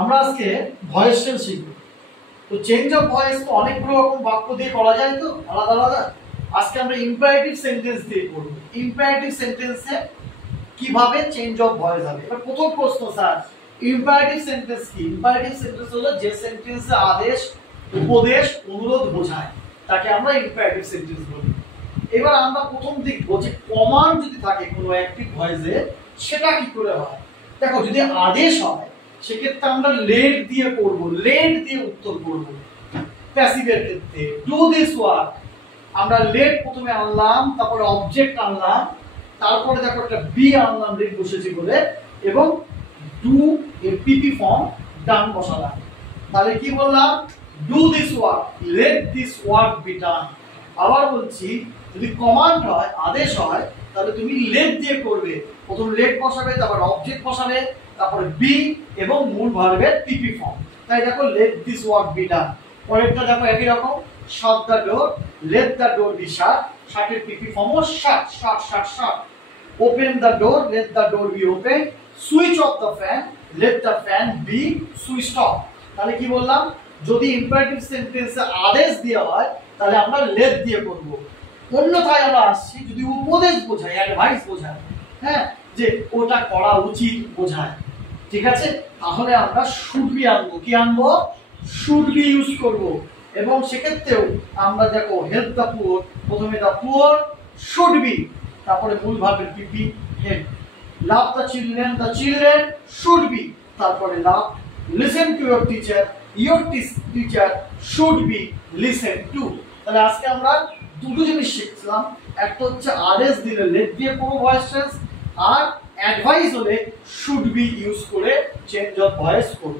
আমরা আজকে voice tense শিখব। তো চেঞ্জ অফ ভয়েস তো অনেকগুলো রকম বাক্য দিয়ে করা যায়, তো আলাদা আলাদা। আজকে আমরা ইম্পারেটিভ সেন্টেন্স দিয়ে করব। ইম্পারেটিভ সেন্টেন্সে কিভাবে চেঞ্জ অফ ভয়েস হবে। এবার প্রথম প্রশ্ন, স্যার ইম্পারেটিভ সেন্টেন্স কি? ইম্পারেটিভ সেন্টেন্স হলো যে সেন্টেন্সে আদেশ, উপদেশ, অনুরোধ বোঝায়, তাকে আমরা ইম্পারেটিভ সেন্টেন্স বলি। এবার আমরা প্রথম দেখব যে কমান্ড যদি থাকে কোনো অ্যাক্টিভ ভয়েসে সেটা কি করে হয়। দেখো, যদি আদেশ হয় সেক্ষেত্রে আমরা লেট দিয়ে করব, লেট দিয়ে উত্তর করব। প্যাসিভের ক্ষেত্রে ডু দিস ওয়ার্ক, আমরা লেট প্রথমে আনলাম, তারপরে অবজেক্ট আনলাম, তারপরে দেখো একটা বি আনলাম লেট বসেছি বলে, এবং ডু এর পিপি ফর্ম ডান বসালাম। তাহলে কি বললাম? Do this work, late this work be ডান। আবার বলছি, যদি কমান্ড হয়, আদেশ হয়, তাহলে তুমি লেট দিয়ে করবে। প্রথম লেট বসাবে, তারপর অবজেক্ট বসাবে, তারপরে বি এবং মূল ভার্বের পিপি ফর্ম। তাই দেখো let this work be done. পরেরটা দেখো একই রকম, shut the door, let the door be shut, শাটের পিপি ফর্মও shut, shut shut shut. Open the door, let the door be open, switch off the fan, let the fan be switched off. তাহলে কি বললাম? যদি imperative সেন্টেন্সে আদেশ দেওয়া হয় তাহলে আমরা লেট দিয়ে করব। অন্যথায় আমরা আসছি যদি উপদেশ বোঝায়, অ্যাডভাইস বোঝায়, হ্যাঁ, যে ওটা করা উচিত বোঝায়, ঠিক আছে, তাহলে আমরা শুড বি আনবো। কি আনবো? শুড বি ইউজ করব। এবং সেক্ষেত্রেও আমরা দেখো হেল্প দ্য পুয়ার, প্রথমে দ্য পুয়ার শুড বি, তারপরে মূল ভার্বের P P help. Love the children should be, তারপরে love. Listen to your teacher should be listen to. তাহলে আজকে আমরা দুটো জিনিস শিখছিলাম, একটা হচ্ছে আদেশ দিলে লেট দিয়ে করব ভয়েস চেঞ্জ, আর অ্যাডভাইস হলে শুড বি ইউজ করে চেঞ্জ অফ ভয়েস করব।